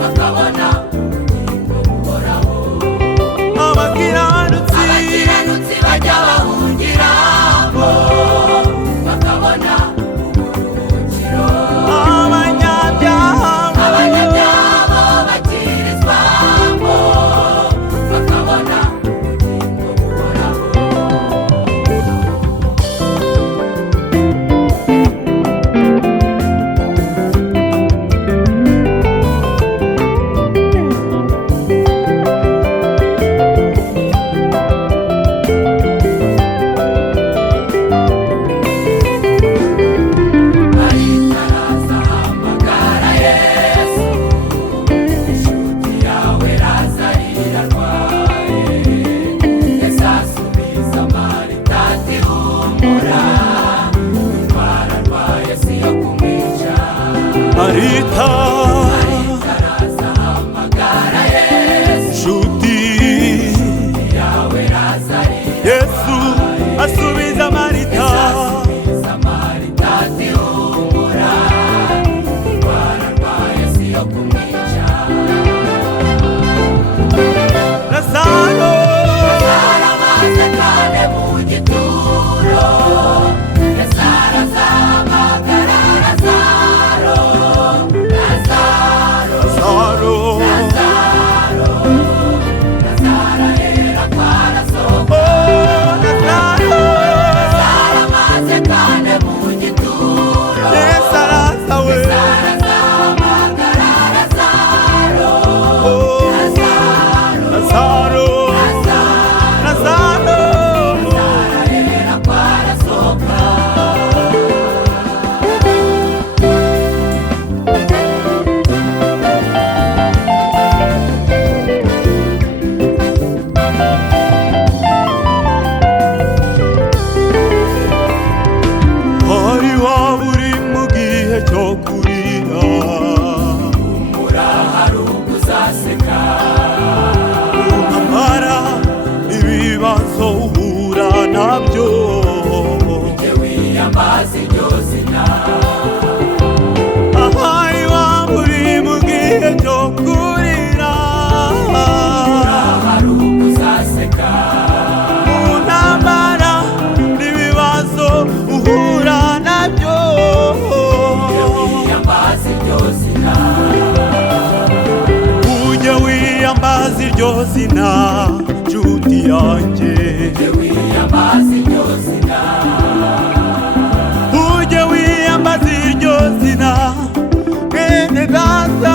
bakabona ubugingo buhoraho. abakiranutsi bajya bahungiramo bakabona uburuhukiro. abanyabyaha abanyabyaha bakirizwamo bakabona ubugingo buhoraho. Aritaraza hamagara Yesu, inshuti yawe Lazaro irarwaye. Yesu asubiza Marita ati humura, indwara arwaye si iyo kumwica. Aritaraza hamagara Yesu, nshuti yawe Lazaro Yesu asubiza Marita asubiza Marita ati humura, indwara arwaye si iyo kumwica. Lazaro Aramaze kane mu gituro, Lazaro azahamagara Lazaro, Lazaro, Lazaro Lazaro, Lazaro ahera kwa arasohoka. oh Lazaro Aramaze kane mu gituro, Yesu araza we Lazaro azahamagara Lazaro, oh Lazaro, Lazaro Lazaro, Lazaro ahera kwa arasohoka. hari waba uri mu gihe cyo kurira Hari uguzaseka, amara ibibazo uhura nabyo ujye wiyambaza iryo zina. ahari waba uri mu gihe cyo kurira Hari uguzaseka, mu ntambara n'ibibazo uhura nabyo ujye wiyambaza iryo zina. ujye wiyambaza iryo zina nshuti yanjye Ujye wiyambaza iryo zina. ujye wiyambaza iryo zina mwene data